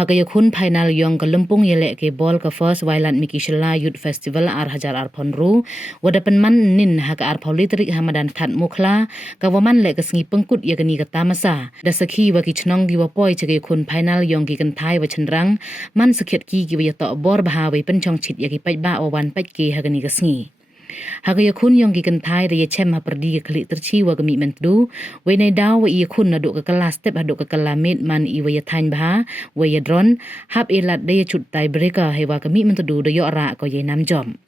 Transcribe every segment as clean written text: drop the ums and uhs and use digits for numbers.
Hagayakun final yang ke Lempung yelek ke bol ke First Wailand Mikishela Youth Festival Hajar Arponru wadapan man nin haga arpolitrik Hamadan Khat Mukla kawaman lek ke sengi pengkut ya geni ke tamasa da sakhi wa ki chnong gi wa poi chagayakun final yang ki kan thai wa chenrang man sakhet ki wa ya to bor baha wai penchong chit ya ki pai ba wan pai ke hagani ke sengi Hagayakun yang gikan thai da chem ha perdi ke klik terci wa gemi mentu we nei daw wa yakun na do ke kelas step ha do ke kelamit man I wa ya thain bha wa ya dron hab elat da chut tai breaker he wa gemi mentu da yo ra ko ye nam jom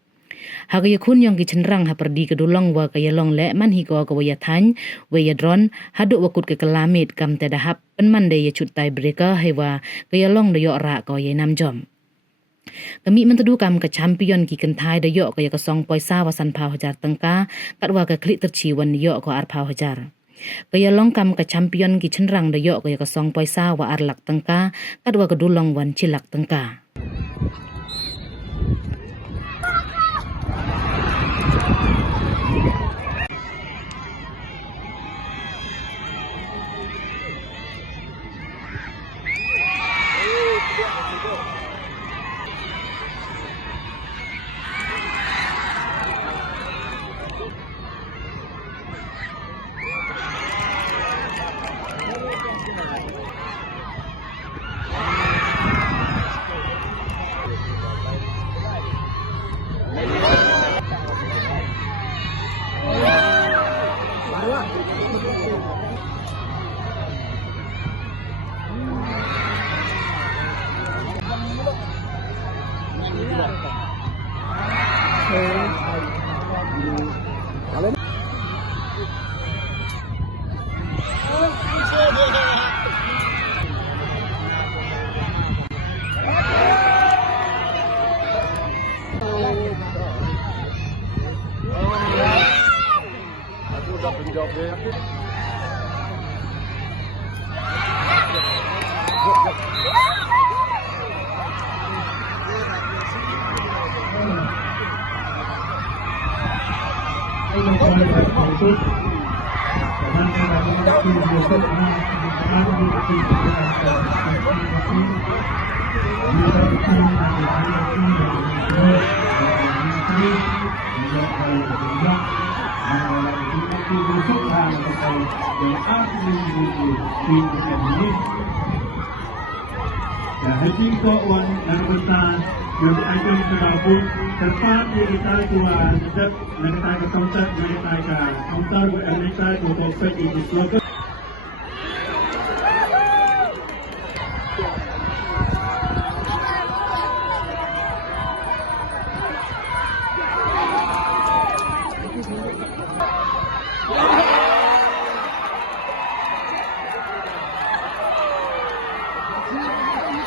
Hagayakun yang gi chenrang ha perdi ke dulong wa ke yalong le man hi ko wa ya thain wa ya dron ha do wa kut ke kelamit kam te da hab pen man da ya chut tai breaker he wa ke yalong da yo ra ko ye nam jom Kami mentedu kam ke champion ki kentai da yo ke song poisa wasan pau hajar tengka katwa ke klik terci wan yo ko ar pau hajar kaya long kam ke champion ki chenrang da yo ke song poisa wa ar lak tengka katwa ke dulong wan cilak tengka Haji Kouan dan Besar yang diajar tergabung serta kita tuan dan kita ke tempat mereka ke tempat mereka ke tempat